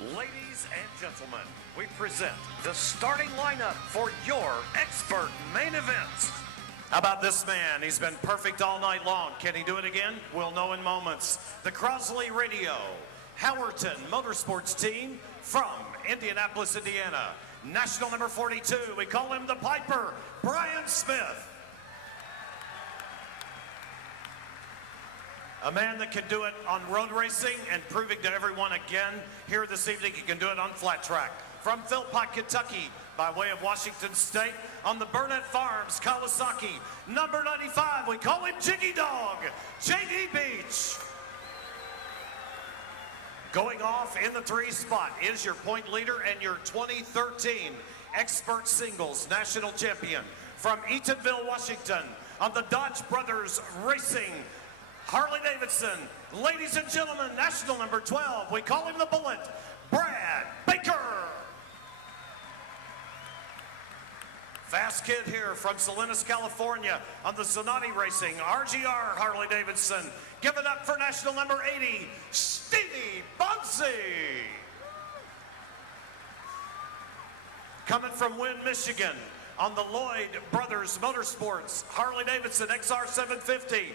Ladies and gentlemen, we present the starting lineup for your expert main events. How about this man? He's been perfect all night long. Can he do it again? We'll know in moments. The Crosley Radio, Howerton Motorsports team from Indianapolis, Indiana. National number 42, we call him the Piper, Bryan Smith. A man that can do it on road racing and proving to everyone again here this evening he can do it on flat track. From Philpott, Kentucky, by way of Washington State, on the Burnett Farms, Kawasaki, number 95, we call him Jiggy Dog, J.D. Beach. Going off in the 3 spot is your point leader and your 2013 Expert Singles National Champion. From Eatonville, Washington, on the Dodge Brothers Racing Harley-Davidson, ladies and gentlemen, national number 12, we call him the Bullet, Brad Baker. Fast kid here from Salinas, California, on the Zanatti Racing RGR Harley-Davidson. Give it up for national number 80, Stevie Bugsy. Coming from Wynn, Michigan, on the Lloyd Brothers Motorsports Harley-Davidson XR750,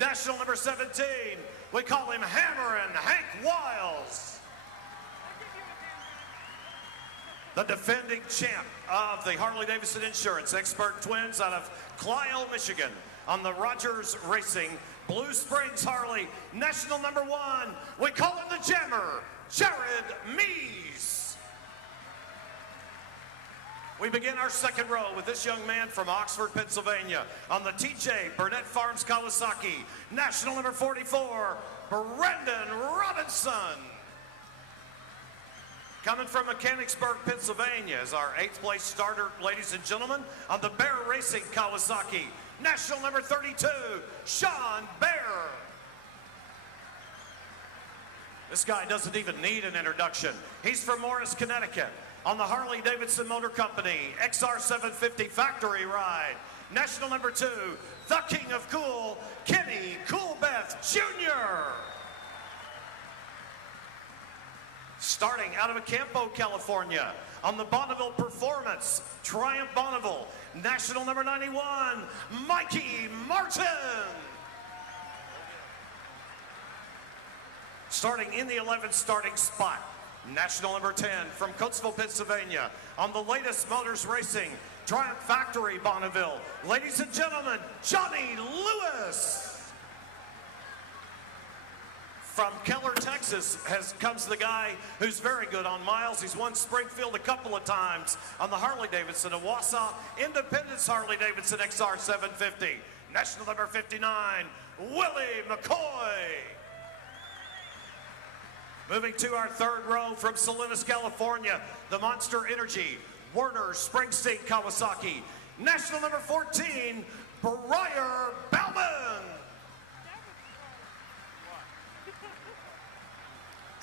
national number 17, we call him Hammerin' Hank Wiles. The defending champ of the Harley-Davidson Insurance Expert Twins out of Clio, Michigan, on the Rogers Racing Blue Springs Harley, national number 1, we call him the Jammer, Jared Mees. We begin our second row with this young man from Oxford, Pennsylvania, on the TJ Burnett Farms Kawasaki, national number 44, Brendan Robinson. Coming from Mechanicsburg, Pennsylvania is our 8th place starter, ladies and gentlemen, on the Bear Racing Kawasaki, national number 32, Sean Bear. This guy doesn't even need an introduction. He's from Morris, Connecticut, on the Harley-Davidson Motor Company XR750 Factory Ride, national number 2, the King of Cool, Kenny Coolbeth Jr. Starting out of Acampo, California, on the Bonneville Performance Triumph Bonneville, national number 91, Mikey Martin. Starting in the 11th starting spot, national number 10 from Coatesville, Pennsylvania, on the latest Motors Racing Triumph Factory Bonneville, ladies and gentlemen, Johnny Lewis. From Keller, Texas, comes the guy who's very good on miles. He's won Springfield a couple of times on the Harley-Davidson of Wausau Independence Harley-Davidson XR750, national number 59, Willie McCoy. Moving to our third row from Salinas, California, the Monster Energy Werner Springsteen Kawasaki, national number 14, Briar Bauman.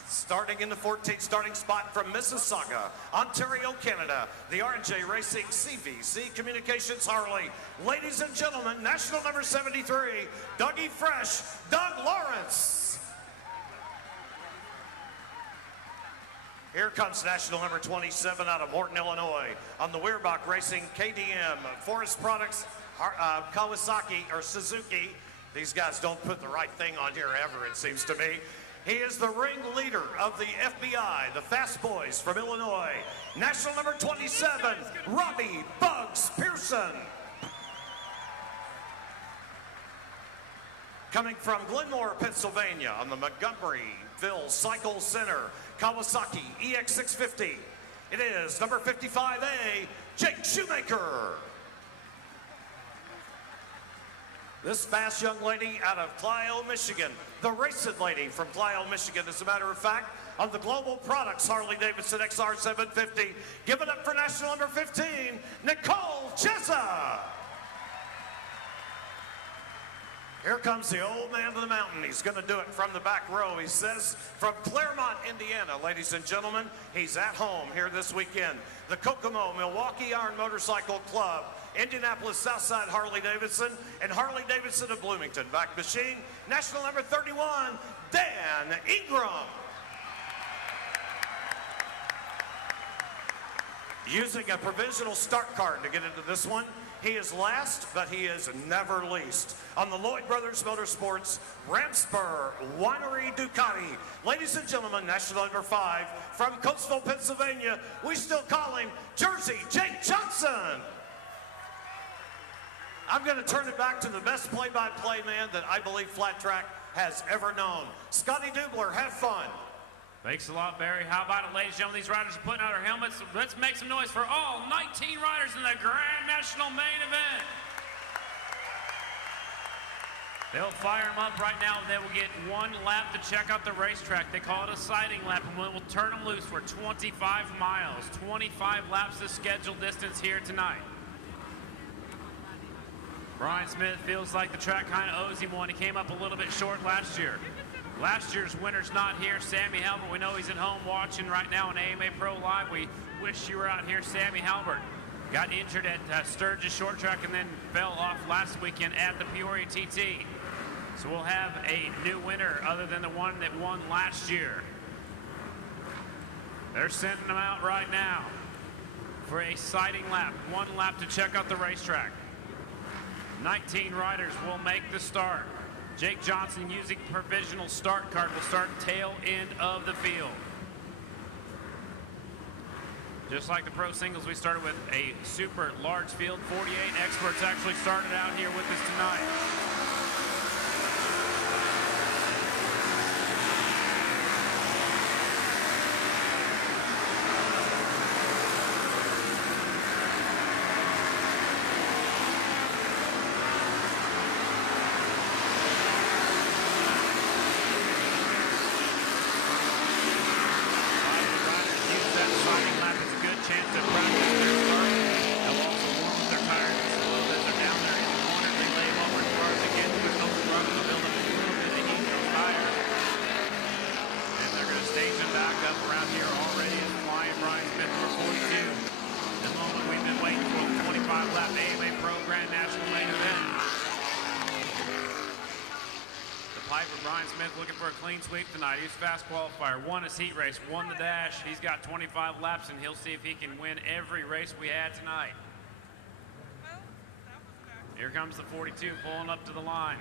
Starting in the 14th starting spot from Mississauga, Ontario, Canada, the RJ Racing CVC Communications Harley. Ladies and gentlemen, national number 73, Dougie Fresh, Doug Lawrence. Here comes national number 27 out of Morton, Illinois, on the Weerbach Racing KDM Forest Products Kawasaki or Suzuki. These guys don't put the right thing on here ever, it seems to me. He is the ringleader of the FBI, the Fast Boys from Illinois. National number 27, Robbie Bugs Pearson. Coming from Glenmore, Pennsylvania, on the Montgomeryville Cycle Center, Kawasaki EX650. It is number 55A, Jake Shoemaker. This fast young lady out of Clio, Michigan, the racing lady from Clio, Michigan, as a matter of fact, on the Global Products Harley-Davidson XR750. Give it up for national number 15, Nicole Chesa. Here comes the old man of the mountain. He's going to do it from the back row. He says from Claremont, Indiana, ladies and gentlemen, he's at home here this weekend. The Kokomo Milwaukee Iron Motorcycle Club, Indianapolis Southside Harley-Davidson, and Harley-Davidson of Bloomington. Back machine, national number 31, Dan Ingram. using a provisional start card to get into this one. He is last, but he is never least. On the Lloyd Brothers Motorsports Ramspur Winery Ducati. Ladies and gentlemen, national number 5 from Coatesville, Pennsylvania, we still call him Jersey Jake Johnson. I'm going to turn it back to the best play-by-play man that I believe Flat Track has ever known. Scotty Dubler, have fun. Thanks a lot, Barry. How about it, ladies and gentlemen? These riders are putting out their helmets. Let's make some noise for all 19 riders in the Grand National main event. They'll fire them up right now. They will get 1 lap to check out the racetrack. They call it a sighting lap, and we'll turn them loose for 25 miles. 25 laps the scheduled distance here tonight. Bryan Smith feels like the track kind of owes him one. He came up a little bit short last year. Last year's winner's not here. Sammy Halbert, we know he's at home watching right now on AMA Pro Live. We wish you were out here. Sammy Halbert got injured at Sturgis Short Track and then fell off last weekend at the Peoria TT. So we'll have a new winner other than the one that won last year. They're sending them out right now for a sighting lap. 1 lap to check out the racetrack. 19 riders will make the start. Jake Johnson, using provisional start card, will start tail end of the field. Just like the pro singles, we started with a super large field. 48 experts actually started out here with us tonight. Bryan Smith looking for a clean sweep tonight. He was fast qualifier, won his heat race, won the dash. He's got 25 laps, and he'll see if he can win every race we had tonight. Here comes the 42 pulling up to the line.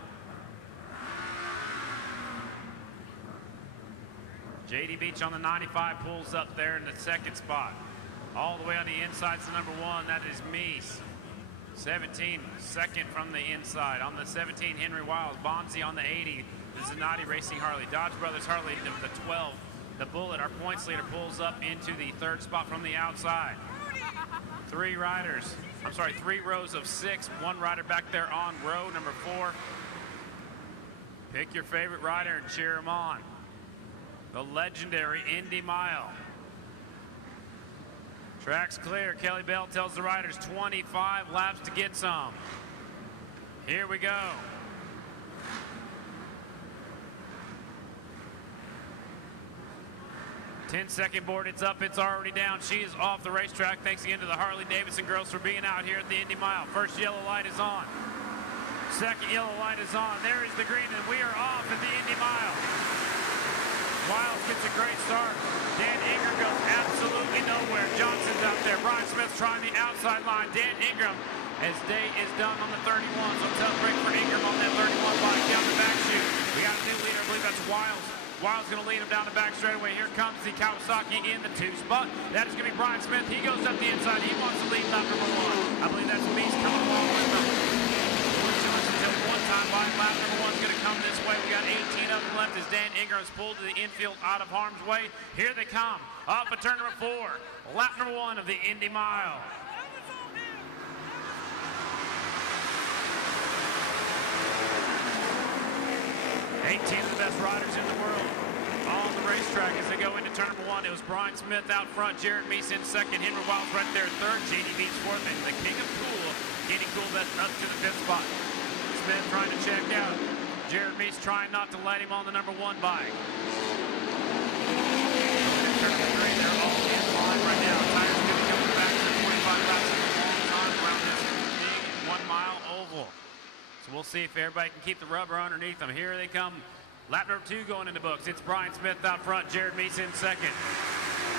JD Beach on the 95 pulls up there in the second spot. All the way on the inside to number 1, that is Meese. 17, second from the inside. On the 17, Henry Wiles. Bonzi on the 80. The Zanatti Racing Harley. Dodge Brothers Harley, the 12. The Bullet, our points leader, pulls up into the 3rd spot from the outside. 3 riders. I'm sorry, 3 rows of 6. 1 rider back there on row number 4. Pick your favorite rider and cheer him on. The legendary Indy Mile. Track's clear. Kelly Bell tells the riders 25 laps to get some. Here we go. 10-second board, it's up, it's already down. She is off the racetrack. Thanks again to the Harley-Davidson girls for being out here at the Indy Mile. First yellow light is on. Second yellow light is on. There is the green, and we are off at the Indy Mile. Wiles gets a great start. Dan Ingram goes absolutely nowhere. Johnson's out there. Bryan Smith trying the outside line. Dan Ingram, as day is done on the 31. So tough break for Ingram on that 31 bike down the back chute. We got a new leader. I believe that's Wiles. Wiles going to lead him down the back straightaway. Here comes the Kawasaki in the 2 spot. That is going to be Bryan Smith. He goes up the inside. He wants to lead lap number 1. I believe that's Meese coming along with him. Until one time by lap number 1 is going to come this way. We got 18 of them left as Dan Ingram is pulled to the infield out of harm's way. Here they come. Up at turn number 4. Lap number 1 of the Indy Mile. Of the best riders in the world on the racetrack as they go into turn number 1. It was Bryan Smith out front, Jared Meese in second, Henry Wiles right there third, JD Beach fourth, and the king of cool, Kenny Cool, that's up to the 5th spot. Smith trying to check out. Jared Meese trying not to let him on the number 1 bike. Turn number 3, they're all in line right now. Tires going to go back to 25 laps in a long time around this big 1-mile oval. So we'll see if everybody can keep the rubber underneath them. Here they come. Lap number 2 going in the books. It's Bryan Smith out front, Jared Meese in second.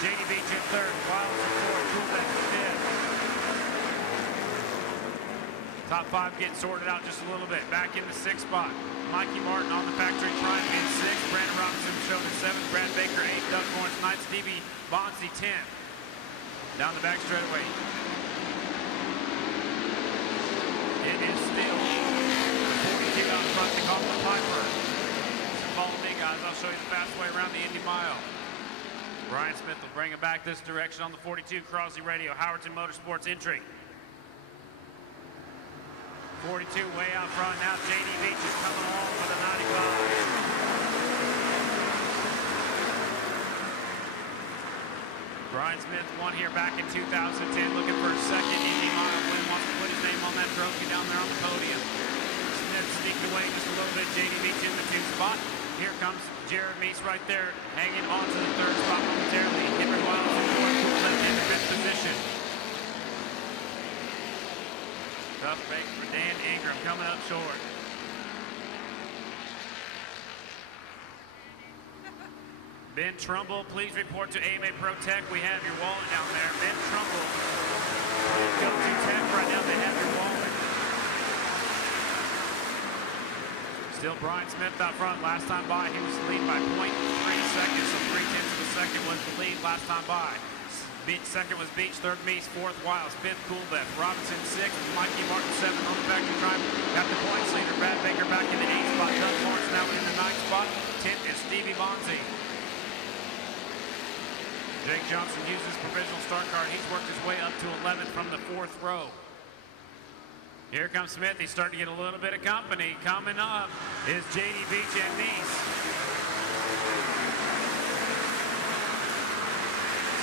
J.D. Beach in third. Wiles in fourth. Coolbeck in fifth. Top five getting sorted out just a little bit. Back in the sixth spot. Mikey Martin on the factory prime in sixth. Brandon Robinson showed in seventh. Brad Baker eighth. Doug Lawrence ninth. Stevie Bonzi 10th. Down the back straightaway. It is still the 42 out front to Coughlin Piper. Follow me, guys. I'll show you the fast way around the Indy Mile. Bryan Smith will bring it back this direction on the 42. Crosley Radio, Howardton Motorsports entry. 42 way out front now. J.D. Beach is coming along with a 95. Bryan Smith won here back in 2010, looking for a second Indy Mile win. Wants to put his name on that trophy down there on the podium. Smith sneaked away just a little bit. J.D. Beach in the 2 spot. Here comes Jared Meese right there, hanging on to the 3rd spot momentarily. Henry Wiles in 4th, Coolbeck in the 5th position. Tough break for Dan Ingram, coming up short. Ben Trumbull, please report to AMA Pro Tech. We have your wallet down there. Ben Trumbull, go to Tech right now. They have your wallet. Still Bryan Smith out front. Last time by, he was leading by 0.3 seconds. So 0.3 of a second was the lead last time by. Second was Beach, third Meese, fourth Wiles, fifth Coolbeck, Robinson sixth, Mikey Martin seventh on the factory drive. Got the points leader, Brad Baker back in the 8th spot. Doug Lawrence now in the 9th spot. 10th is Stevie Bonzi. Jake Johnson used his provisional start card. He's worked his way up to 11th from the 4th row. Here comes Smith. He's starting to get a little bit of company. Coming up is J.D. Beach and Meese.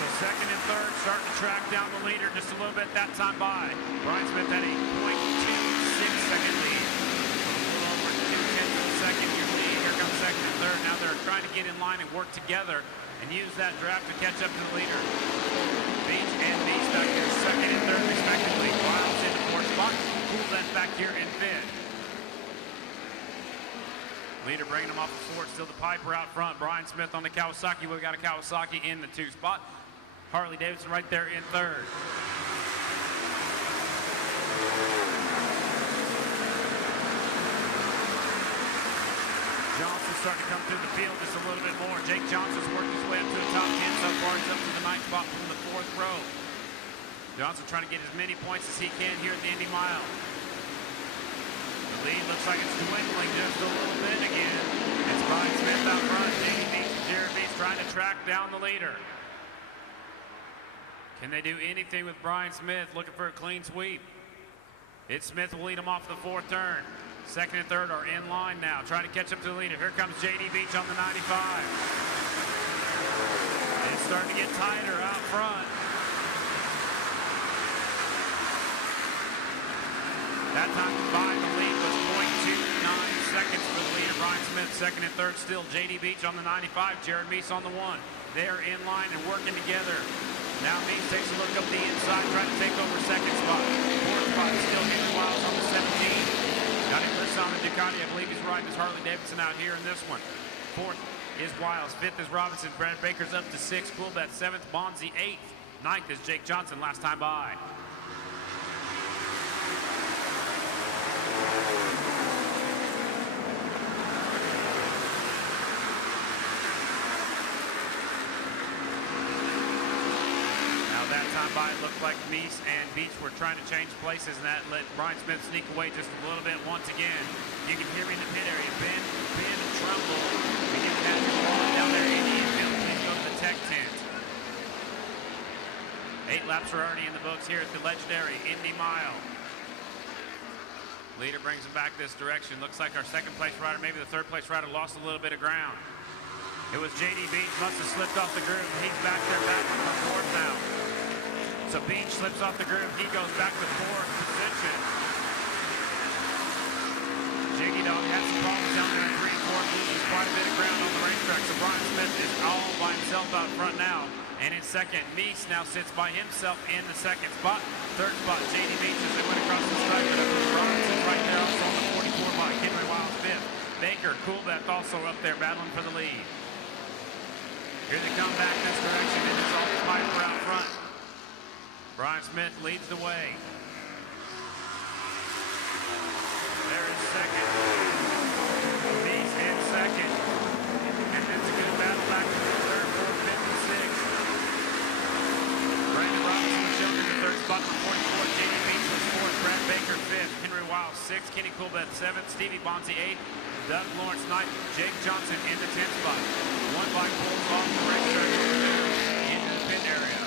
So second and third starting to track down the leader just a little bit that time by. Bryan Smith had a 0.26 second lead. A little over 2/10 of a second your lead. Here comes second and third. Now they're trying to get in line and work together and use that draft to catch up to the leader. Beach and Meese back here, second and third respectively. Wiles in the 4th spot. Coolbeck back here in 5th. Leader bringing him off the 4th. Still the Piper out front. Bryan Smith on the Kawasaki. We've got a Kawasaki in the 2 spot. Harley-Davidson right there in 3rd. Johnson's starting to come through the field just a little bit more. Jake Johnson's worked his way up to the top 10 so far. He's up to the 9th spot from the 4th row. Johnson trying to get as many points as he can here at the Indy Mile. The lead looks like it's dwindling just a little bit again. It's Bryan Smith out front. J.D. Beach and Jared Meese trying to track down the leader. Can they do anything with Bryan Smith? Looking for a clean sweep. It's Smith will lead him off the 4th turn. Second and third are in line now, trying to catch up to the leader. Here comes J.D. Beach on the 95. It's starting to get tighter out front. That time combined, the lead was 0.29 seconds for the leader. Bryan Smith, second and third still. J.D. Beach on the 95, Jared Meese on the 1. They're in line and working together. Now Meese takes a look up the inside, trying to take over second spot. 4th spot is still Henry Wiles on the 17. Got him loose on the Ducati. I believe he's riding his Harley-Davidson out here in this one. 4th is Wiles. 5th is Robinson. Brad Baker's up to 6th. Coolbeck 7th. Bonzi 8th. 9th is Jake Johnson last time by. By it looked like Meese and Beach were trying to change places, and that let Bryan Smith sneak away just a little bit once again. You can hear me in the pit area. Ben Trumbull. We can have you all down there in the infield. Please go to the tech tent. 8 laps are already in the books here at the legendary Indy Mile. Leader brings him back this direction. Looks like our second place rider, maybe the third place rider, lost a little bit of ground. It was J.D. Beach, must have slipped off the groove. He's back there battling for 4th now. So Beach slips off the groove. He goes back to 4th position. Jiggy Dog had some problems down there at 3 and 4. Loses quite a bit of ground on the racetrack. So Bryan Smith is all by himself out front now. And in second, Meese now sits by himself in the 2nd spot. 3rd spot, J.D. Beach as they went across the stripe. Robinson's right there also on the 44 by Henry Wiles 5th. Baker, Coolbeck also up there battling for the lead. Here they come back this direction, and it's all Piper out front. Bryan Smith leads the way. There is second. Meese in second. And it's a good battle back to the third, fourth, fifth, and sixth. Brandon Robinson was shown in the third spot for 44. J.D. Meese was fourth. Brad Baker fifth. Henry Wiles sixth. Kenny Coolbeth seventh. Stevie Bonzi eighth. Doug Lawrence ninth. Jake Johnson in the 10th spot. One bike pulls off the racetrack into the pit area.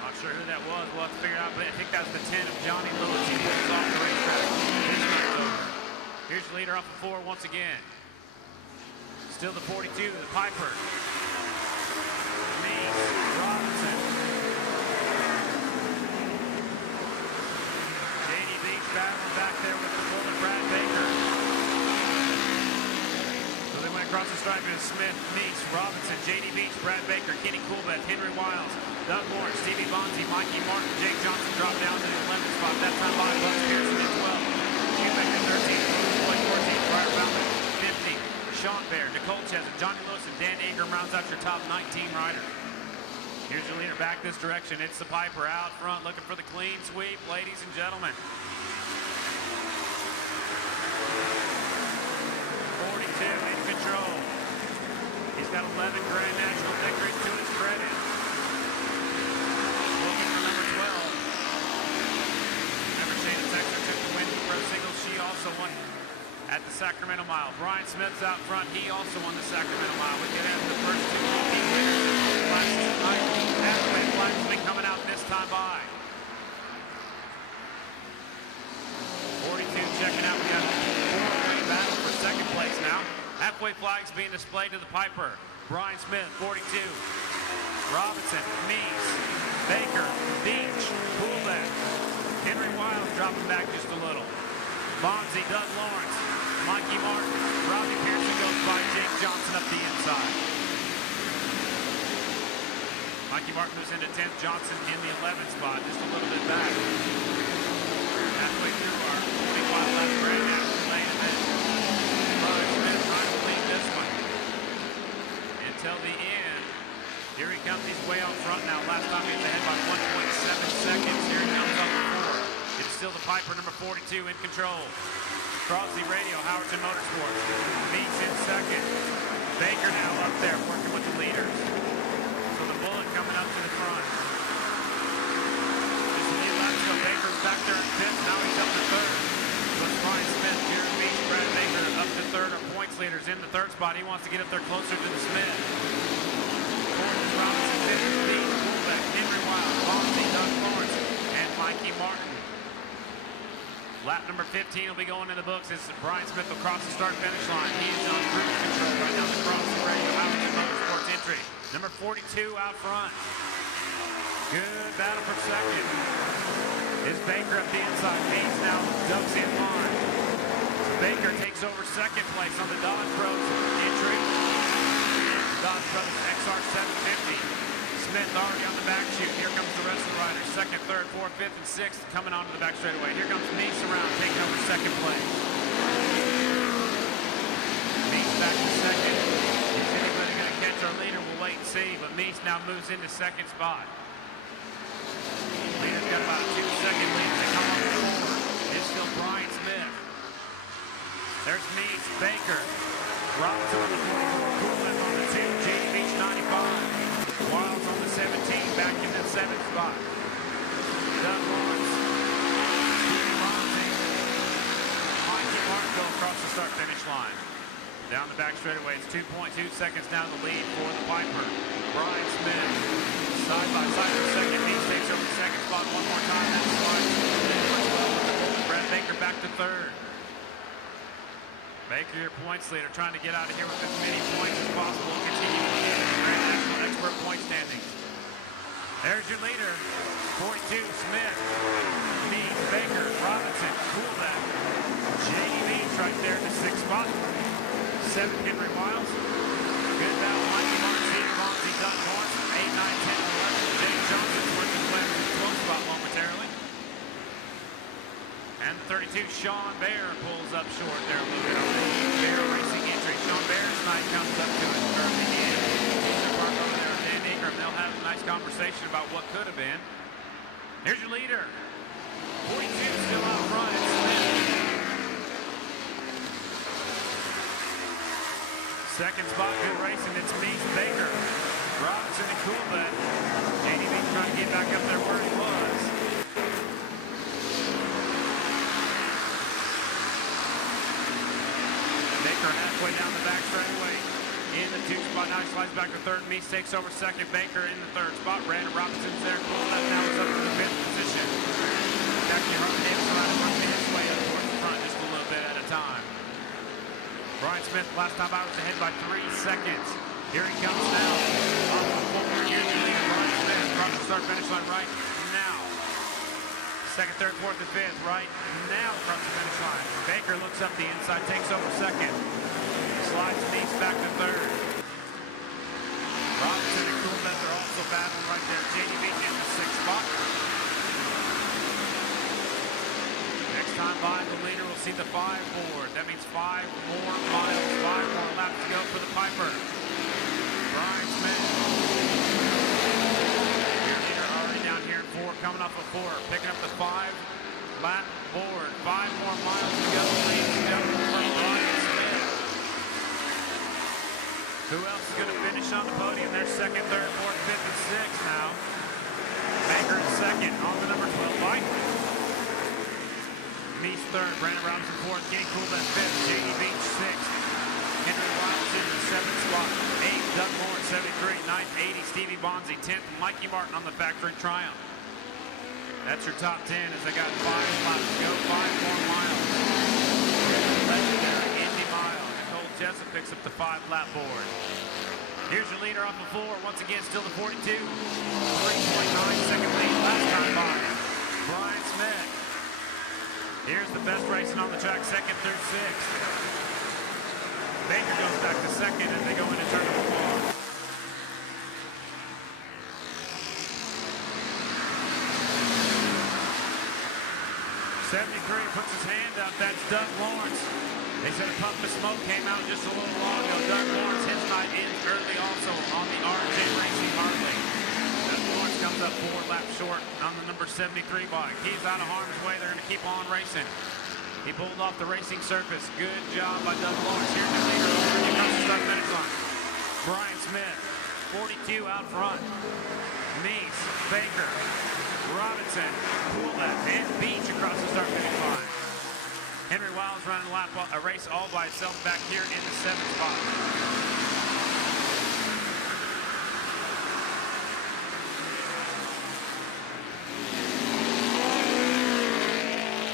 Not sure who that was. We'll have to figure it out, but I think that's the 10 of Johnny Lewis. He pulls off the racetrack. His night's over. Here's the leader off the floor once again. Still the 42, the Piper. Meese, Robinson. J.D. Beach battling back there with the bullet, Brad Baker. So they went across the stripe. It is Smith, Meese, Robinson, J.D. Beach, Brad Baker, Kenny Coolbeth, Henry Wiles, Doug Lawrence, Stevie Bonzi, Mikey Martin, Jake Johnson dropped down to the 11th spot. That time by Buck Pearson at 12. Shoemaker 13, Floyd 14, Briar Fountain 15. Sean Baer, Nicole Chesson, Johnny Lewis, and Dan Ingram rounds out your top 19 riders. Here's your leader back this direction. It's the Piper out front looking for the clean sweep, ladies and gentlemen. 42 in control. He's got 11 Grand National victories to his credit. Looking for number 12. Remember, Shayna Texter took the win in the pro singles. She also won at the Sacramento Mile. Bryan Smith's out front. He also won the Sacramento Mile. We get into the first two leading winners of the classes tonight. Halfway flags will be coming out this time by. 42 checking out. We got a four-way battle for second place now. Halfway flags being displayed to the Piper. Bryan Smith, 42. Robinson, Meese, Baker, Beach, Coolbeth. Henry Wiles dropping back just a little. Bonzi, Doug Lawrence, Mikey Martin, Robbie Pearson goes by, Jake Johnson up the inside. Mikey Martin moves into 10th, Johnson in the 11th spot, just a little bit back. Halfway through our 25-lap Grand National lane, and then Bryan Smith trying to lead this one. Until the end. Here he comes, he's way out front now. Last time he was ahead by 1.7 seconds. Here he comes up the four. It's still the Piper, number 42, in control. Crosley Radio, Howerton Motorsports. Meese in second. Baker now up there working with the leaders. So the Bullet coming up to the front. Just a lead lap to go. Baker's back there in fifth. Now he's up to third. So it's Bryan Smith, Jared Meese, Brad Baker up to third. Our points leaders in the third spot. He wants to get up there closer to the Smith. Fourth is Robinson, fifth is Beach, Coolbeth, Henry Wiles, Bonzi, Doug Lawrence, and Mikey Martin. Lap number 15 will be going in the books as Bryan Smith will cross the start-finish line. He's on cruise control right now across the radio. Howerton Motorsports entry. Number 42 out front. Good battle for second. Is Baker up the inside. Meese now ducks in line. So Baker takes over second place on the Dodge Bros entry. Dodge Bros XR 750. Smith already on the back chute. Here comes the rest of the riders. Second, third, fourth, fifth, and sixth coming onto the back straightaway. Here comes Meese around, taking over second place. Meese back to second. Is anybody going to catch our leader? We'll wait and see. But Meese now moves into second spot. Leader's got about a 2-second lead to come on forward. It's still Bryan Smith. There's Meese, Baker, Robinson on the 44, Coolbeth on the 2, J.D. Beach 95. Wiles on the 17, back in the 7th spot. Doug Lawrence, Stevie Bonzi, Mikey Martin go across the start-finish line. Down the back straightaway, it's 2.2 seconds down the lead for the Piper. Bryan Smith, side by side for second. Meese takes over the second spot one more time. That's smart. Brad Baker back to third. Baker, your points leader, trying to get out of here with as many points as possible. Continue to the Grand National Expert point standings. There's your leader, 42, Smith, Meese, Baker, Robinson, Coolbeth, J.D. Beach right there in the 6th spot. 7th, Henry Wiles. Good battle, Mikey Martin, Stevie Bonzi, Doug Lawrence, 8, 9, 10, 11. Jake Johnson's working class in the 12th spot momentarily. And 32, Sean Baer pulls up short there a little bit on the Baer Racing entry. Sean Baer tonight comes up to it. serious conversation about what could have been. Here's your leader. 42 still out front. It's Smith. Second spot, good racing. It's Meese, Baker, Robinson, and Coolbet. JD Meese trying to get back up there where he was. Baker halfway down the back straightaway in the 2 spot. Now he slides back to third. Meese takes over second. Baker in the 3rd spot. Brandon Robinson's there. Coolbet now is up to the 5th position. Actually, Harley-Davidson right up his way up towards the front just a little bit at a time. Bryan Smith, last time out, was ahead by 3 seconds. Here he comes now. Off the forward, here's the leader, Bryan Smith. Across the start finish line right now. Second, third, fourth, and fifth right now across the finish line. Baker looks up the inside, takes over second. Slides Meese back to third. Robinson and Coolbet are also battling right there. JD Meese in the 6th spot. Next time by, the leader will see the 5 board. That means 5 more miles, 5 more laps to go for the Piper. Bryan Smith. Your leader already down here in 4, coming off of 4, picking up the 5-lap board. 5 more miles to go, ladies and gentlemen, for Bryan Smith. Who else is going to finish on the podium? There's 2nd, 3rd, 4th, 5th, and 6th now. Baker in 2nd, on the number 12 bike. Meese 3rd, Brandon Robinson 4th, Kenny Coolbet 5th, JD Beach 6th, Henry Wiles in the 7th spot, 8th, Doug Lawrence 73, 9th, 80, Stevie Bonzi 10th, Mikey Martin on the factory triumph. That's your top 10 as they got 5 laps to go, 5 more miles. Legendary Indy Mile. Nicole Jessup picks up the 5-lap board. Here's your leader off of 4, once again still the 42, 3.9 second lead last time by Bryan Smith. Here's the best racing on the track, 2nd through 6th. Baker goes back to 2nd as they go into turn number 4. '73 puts his hand up. That's Doug Lawrence. They said a puff of smoke came out just a little while ago. Doug Lawrence, his night ends early also on the RJ Racing Harley. Doug Lawrence comes up 4 laps short on the number 73 bike. He's out of harm's way. They're going to keep on racing. He pulled off the racing surface. Good job by Doug Lawrence. Here's the leader across the start finish line. Bryan Smith, 42 out front. Meese, Baker, Robinson, Coolbet, and Beach across the start finish line. Henry Wiles running a race all by itself back here in the 7th spot.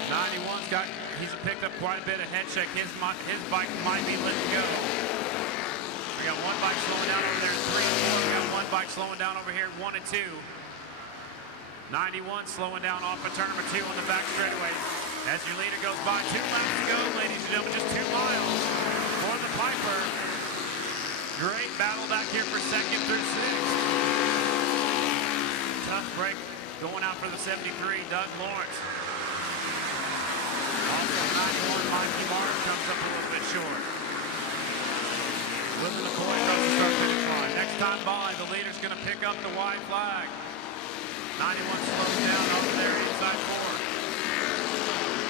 91's he's picked up quite a bit of head check. His bike might be letting go. We got 1 bike slowing down over there in 3 and 4. We got 1 bike slowing down over here in 1 and 2. 91 slowing down off of turn number 2 on the back straightaway. As your leader goes by, 2 laps to go, ladies and gentlemen, just 2 miles for the Piper. Great battle back here for 2nd through 6th. Tough break going out for the 73, Doug Lawrence. Also 91, Mikey Martin comes up a little bit short. Willie McCoy across the start finish line. Next time by, the leader's going to pick up the white flag. 91 slows down over there inside 4.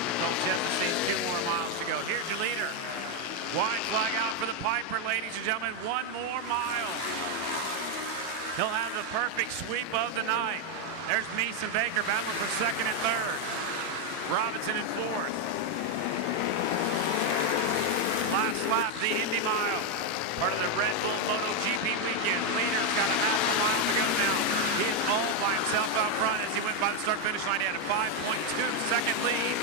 Nicole Jessup sees 2 more miles to go. Here's your leader. White flag out for the Piper, ladies and gentlemen. 1 more mile. He'll have the perfect sweep of the night. There's Meese and Baker battling for 2nd and 3rd. Robinson in 4th. Last lap, the Indy Mile. Part of the Red Bull MotoGP weekend. Leader's got a half a mile to go now. He is all by himself out front as he went by the start finish line. He had a 5.2 second lead.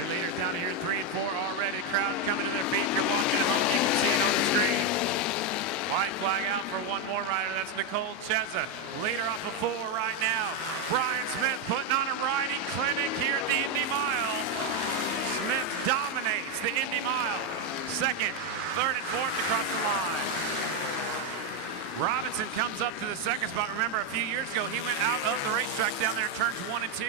Your leader's down here in 3 and 4 already. The crowd coming to their feet. If you're watching at home, you can see it on the screen. White flag out for 1 more rider. That's Nicole Jessup. Leader off of 4 right now. Bryan Smith putting on a riding clinic here at the Indy Mile. Smith dominates the Indy Mile. 2nd, 3rd, and 4th across the line. Robinson comes up to the 2nd spot. Remember, a few years ago, he went out of the racetrack down there in turns 1 and 2.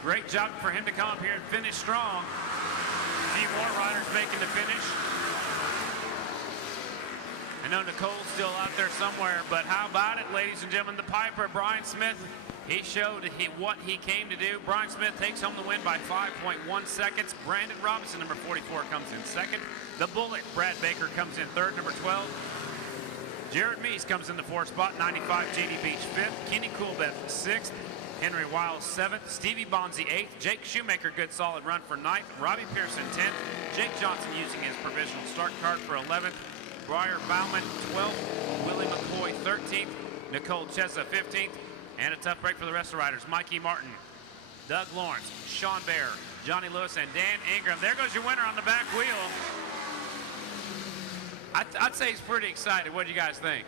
Great job for him to come up here and finish strong. A few more riders making the finish. And know Nicole's still out there somewhere, but how about it, ladies and gentlemen? The Piper, Bryan Smith, he showed what he came to do. Bryan Smith takes home the win by 5.1 seconds. Brandon Robinson, number 44, comes in second. The Bullet, Brad Baker, comes in third, number 12. Jared Meese comes in the fourth spot, 95. J.D. Beach, fifth. Kenny Coolbeth, sixth. Henry Wiles, seventh. Stevie Bonzi, eighth. Jake Shoemaker, good solid run for ninth. Robbie Pearson, 10th. Jake Johnson using his provisional start card for 11th. Briar Bauman, 12th. Willie McCoy, 13th. Nicole Chesa, 15th. And a tough break for the rest of the riders. Mikey Martin, Doug Lawrence, Sean Bear, Johnny Lewis, and Dan Ingram. There goes your winner on the back wheel. I'd say he's pretty excited. What do you guys think?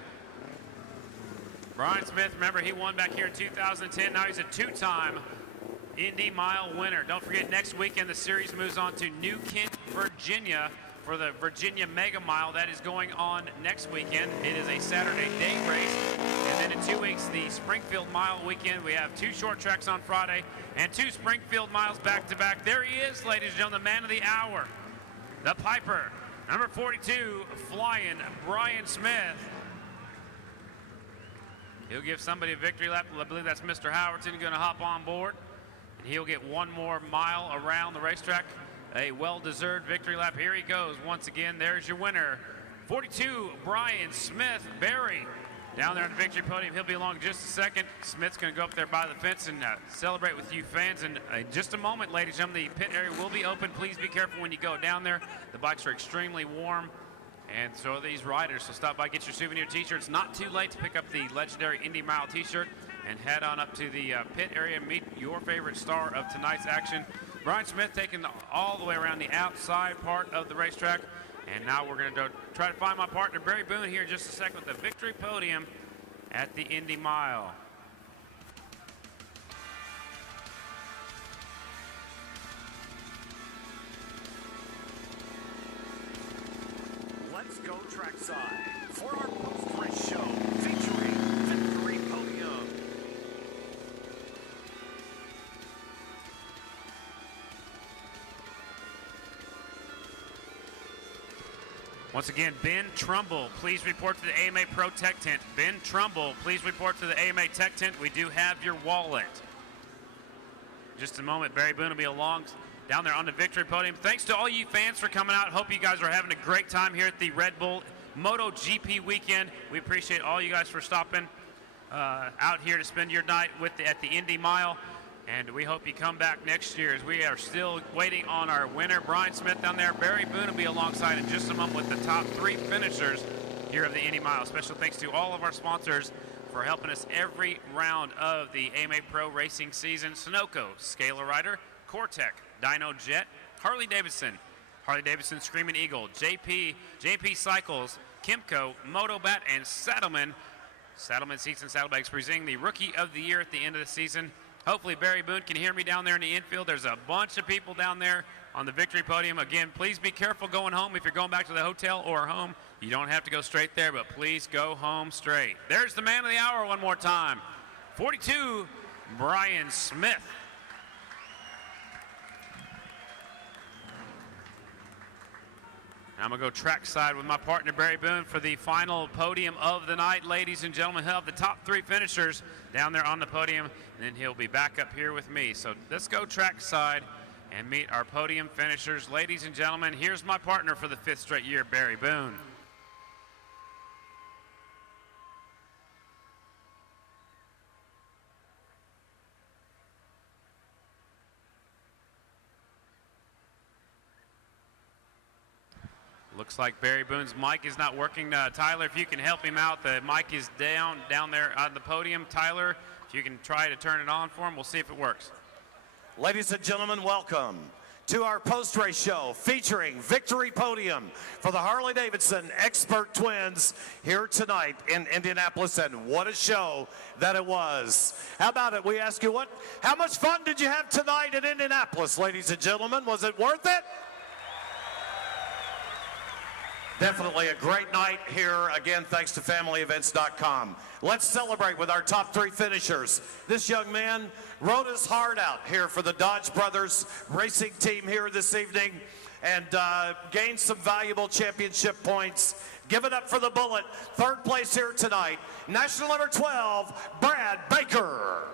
Bryan Smith, remember, he won back here in 2010. Now he's a two-time Indy Mile winner. Don't forget, next weekend the series moves on to New Kent, Virginia for the Virginia Mega Mile. That is going on next weekend. It is a Saturday day race. And then in 2 weeks, the Springfield Mile weekend. We have two short tracks on Friday and two Springfield Miles back-to-back. There he is, ladies and gentlemen, the man of the hour, the Piper, number 42, flying Bryan Smith. He'll give somebody a victory lap. I believe that's Mr. Howerton going to hop on board. And he'll get one more mile around the racetrack. A well-deserved victory lap. Here he goes once again. There's your winner, 42, Bryan Smith. Barry down there on the victory podium. He'll be along in just a second. Smith's going to go up there by the fence and celebrate with you fans. And just a moment, ladies and gentlemen, the pit area will be open. Please be careful when you go down there. The bikes are extremely warm. And so are these riders, so stop by, get your souvenir t-shirts. Not too late to pick up the legendary Indy Mile t-shirt and head on up to the pit area and meet your favorite star of tonight's action. Bryan Smith taking all the way around the outside part of the racetrack. And now we're going to try to find my partner, Barry Boone, here in just a second with the victory podium at the Indy Mile. Let's go trackside for our post-race show featuring Victory Podium. Once again, Ben Trumbull, please report to the AMA Pro Tech Tent. Ben Trumbull, please report to the AMA Tech Tent. We do have your wallet. Just a moment, Barry Boone will be along down there on the victory podium. Thanks to all you fans for coming out. Hope you guys are having a great time here at the Red Bull MotoGP weekend. We appreciate all you guys for stopping out here to spend your night at the Indy Mile. And we hope you come back next year as we are still waiting on our winner, Bryan Smith, down there. Barry Boone will be alongside in just a moment with the top three finishers here of the Indy Mile. Special thanks to all of our sponsors for helping us every round of the AMA Pro Racing season. Sunoco, Scalar Rider, Cortec, Dyno Jet, Harley-Davidson Screaming Eagle, JP Cycles, Kimco, Motobat, and Saddleman. Saddleman Seats and Saddlebags presenting the Rookie of the Year at the end of the season. Hopefully Barry Boone can hear me down there in the infield. There's a bunch of people down there on the victory podium. Again, please be careful going home. If you're going back to the hotel or home, you don't have to go straight there, but please go home straight. There's the man of the hour one more time, 42, Bryan Smith. I'm going to go trackside with my partner, Barry Boone, for the final podium of the night. Ladies and gentlemen, he'll have the top three finishers down there on the podium, and then he'll be back up here with me. So let's go trackside and meet our podium finishers. Ladies and gentlemen, here's my partner for the 5th straight year, Barry Boone. Looks like Barry Boone's mic is not working. Tyler, if you can help him out, the mic is down there on the podium. Tyler, if you can try to turn it on for him, we'll see if it works. Ladies and gentlemen, welcome to our post-race show featuring Victory Podium for the Harley-Davidson Expert Twins here tonight in Indianapolis, and what a show that it was. How about it? We ask you, how much fun did you have tonight in Indianapolis, ladies and gentlemen? Was it worth it? Definitely a great night here. Again, thanks to FamilyEvents.com. Let's celebrate with our top three finishers. This young man rode his heart out here for the Dodge Brothers racing team here this evening. and gain some valuable championship points. Give it up for the Bullet. Third place here tonight, national number 12, Brad Baker.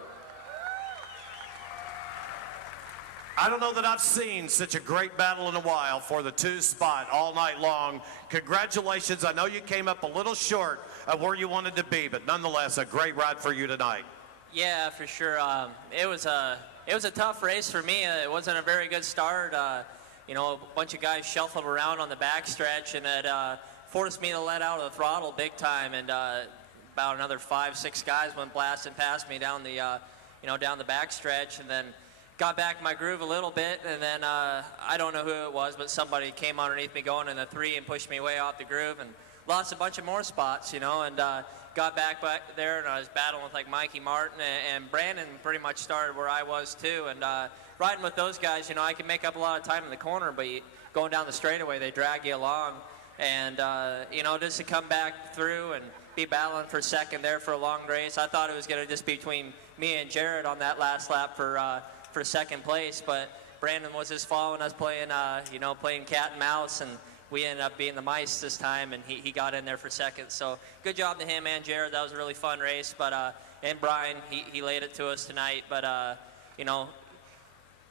I don't know that I've seen such a great battle in a while for the 2 spot all night long. Congratulations. I know you came up a little short of where you wanted to be, but nonetheless, a great ride for you tonight. Yeah, for sure. It was a tough race for me. It wasn't a very good start. You know, a bunch of guys shuffled around on the backstretch, and it forced me to let out of the throttle big time. And about another 5-6 guys went blasting past me down the, down the backstretch, and then got back in my groove a little bit, and then I don't know who it was, but somebody came underneath me going in the 3 and pushed me way off the groove, and lost a bunch of more spots, and got back there, and I was battling with like Mikey Martin, and Brandon pretty much started where I was too, and riding with those guys, I can make up a lot of time in the corner, but going down the straightaway, they drag you along, and just to come back through and be battling for second there for a long race. I thought it was going to just be between me and Jared on that last lap for second place, but Brandon was just following us playing cat and mouse, and we ended up being the mice this time, and he got in there for second. So good job to him and Jared. That was a really fun race, but and Brian, he laid it to us tonight, but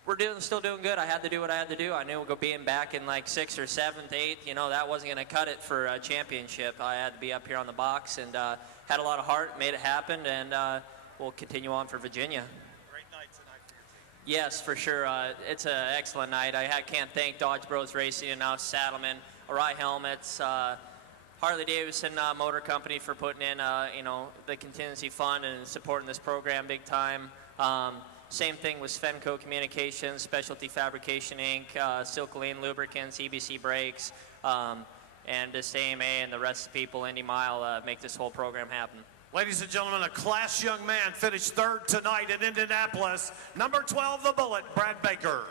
we're still doing good. I had to do what I had to do. I knew being back in like 6th or 7th, 8th, that wasn't going to cut it for a championship. I had to be up here on the box, and had a lot of heart, made it happen, and we'll continue on for Virginia. Yes, for sure. It's an excellent night. I can't thank Dodge Bros Racing and now Saddlemen, Arai Helmets, Harley-Davidson Motor Company for putting in, the contingency fund and supporting this program big time. Same thing with Svenco Communications, Specialty Fabrication Inc., Silcoline Lubricants, EBC Brakes, and the AMA and the rest of the people, Indy Mile, make this whole program happen. Ladies and gentlemen, a class young man finished 3rd tonight in Indianapolis. Number 12, the Bullet, Brad Baker.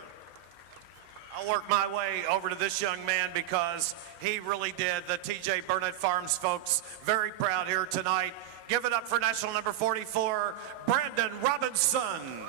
I'll work my way over to this young man because he really did the TJ Burnett Farms folks very proud here tonight. Give it up for national number 44, Brandon Robinson.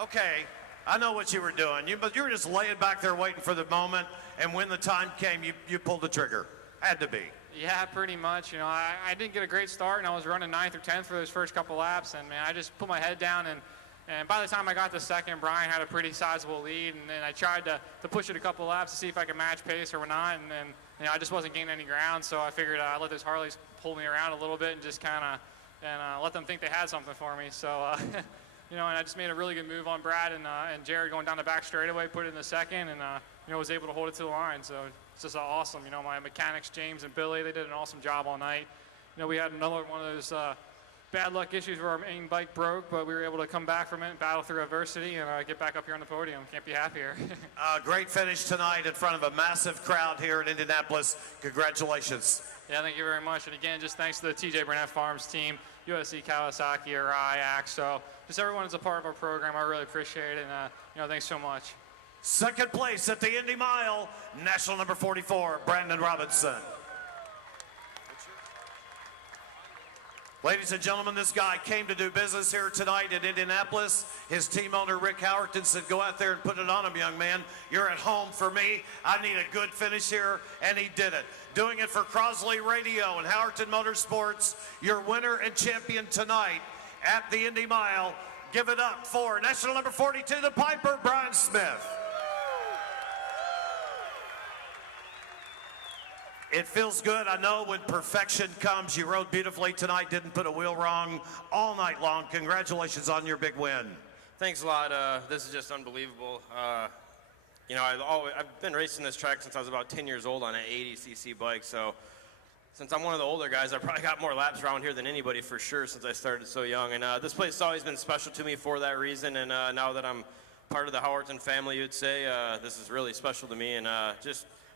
Okay, I know what you were doing, but you were just laying back there waiting for the moment, and when the time came, you pulled the trigger. Had to be. Yeah, pretty much. I didn't get a great start, and I was running 9th or 10th for those first couple laps, and man, I just put my head down, and by the time I got to second, Brian had a pretty sizable lead, and then I tried to push it a couple laps to see if I could match pace or not, and I just wasn't gaining any ground, so I figured I'd let those Harleys pull me around a little bit and just kind of let them think they had something for me. So, and I just made a really good move on Brad and Jared going down the back straightaway, put it in the second, and was able to hold it to the line. So it's just awesome. My mechanics, James and Billy, they did an awesome job all night. We had another one of those bad luck issues where our main bike broke, but we were able to come back from it, battle through adversity, and get back up here on the podium. Can't be happier. Great finish tonight in front of a massive crowd here in Indianapolis. Congratulations. Yeah, thank you very much. And again, just thanks to the TJ Burnett Farms team, USC Kawasaki, Arai, AXO, just everyone who's a part of our program. I really appreciate it, and thanks so much. Second place at the Indy Mile, national number 44, Brandon Robinson. Ladies and gentlemen, this guy came to do business here tonight in Indianapolis. His team owner, Rick Howerton, said, go out there and put it on him, young man. You're at home for me. I need a good finish here, and he did it. Doing it for Crosley Radio and Howerton Motorsports, your winner and champion tonight at the Indy Mile. Give it up for national number 42, the Piper, Bryan Smith. It feels good. I know when perfection comes. You rode beautifully tonight, didn't put a wheel wrong all night long. Congratulations on your big win. Thanks a lot. This is just unbelievable. I've been racing this track since I was about 10 years old on an 80cc bike. So since I'm one of the older guys, I probably got more laps around here than anybody for sure since I started so young. And this place has always been special to me for that reason. And now that I'm part of the Howerton family, you'd say, this is really special to me. And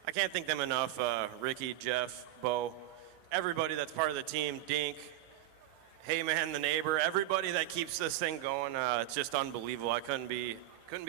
I can't thank them enough. Ricky, Jeff, Bo, everybody that's part of the team, Dink, Hey Man, the neighbor, everybody that keeps this thing going. It's just unbelievable. I couldn't be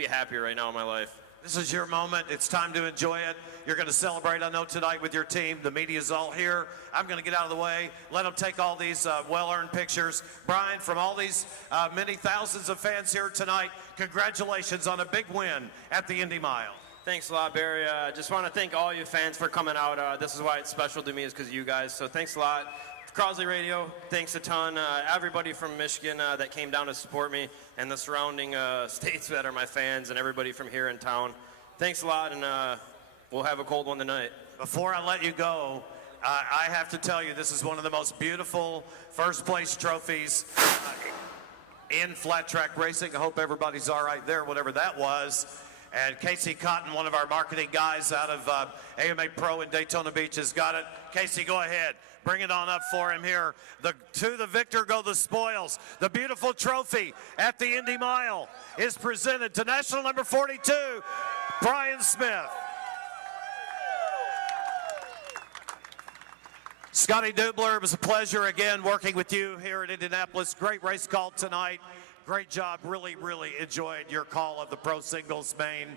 happier right now in my life. This is your moment. It's time to enjoy it. You're going to celebrate, I know, tonight with your team. The media's all here. I'm going to get out of the way. Let them take all these well-earned pictures. Brian, from all these many thousands of fans here tonight, congratulations on a big win at the Indy Mile. Thanks a lot, Barry. Just want to thank all you fans for coming out. This is why it's special to me, is because of you guys. So thanks a lot. Crosley Radio, thanks a ton. Everybody from Michigan that came down to support me, and the surrounding states that are my fans, and everybody from here in town. Thanks a lot, and we'll have a cold one tonight. Before I let you go, I have to tell you, this is one of the most beautiful first place trophies in flat track racing. I hope everybody's all right there, whatever that was. And Casey Cotton, one of our marketing guys out of AMA Pro in Daytona Beach, has got it. Casey, go ahead. Bring it on up for him here. To the victor go the spoils. The beautiful trophy at the Indy Mile is presented to national number 42, Bryan Smith. Scotty Dubler, it was a pleasure again working with you here at Indianapolis. Great race call tonight. Great job. Really, really enjoyed your call of the Pro Singles main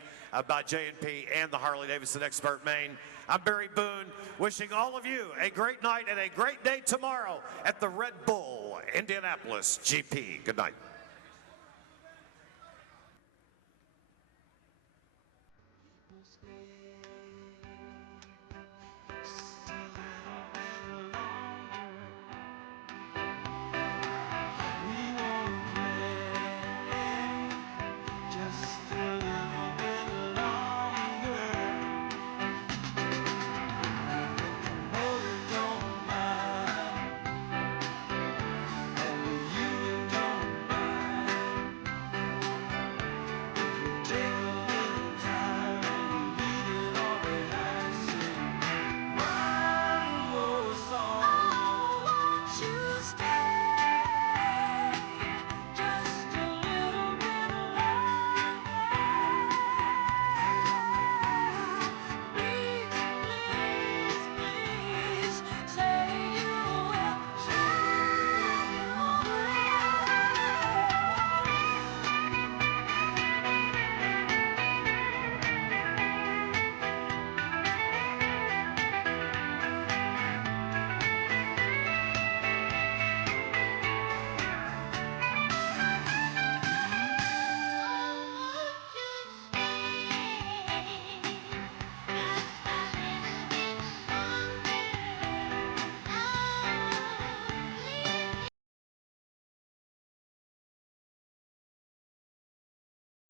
by J&P and the Harley-Davidson Expert main. I'm Barry Boone, wishing all of you a great night and a great day tomorrow at the Red Bull Indianapolis GP. Good night.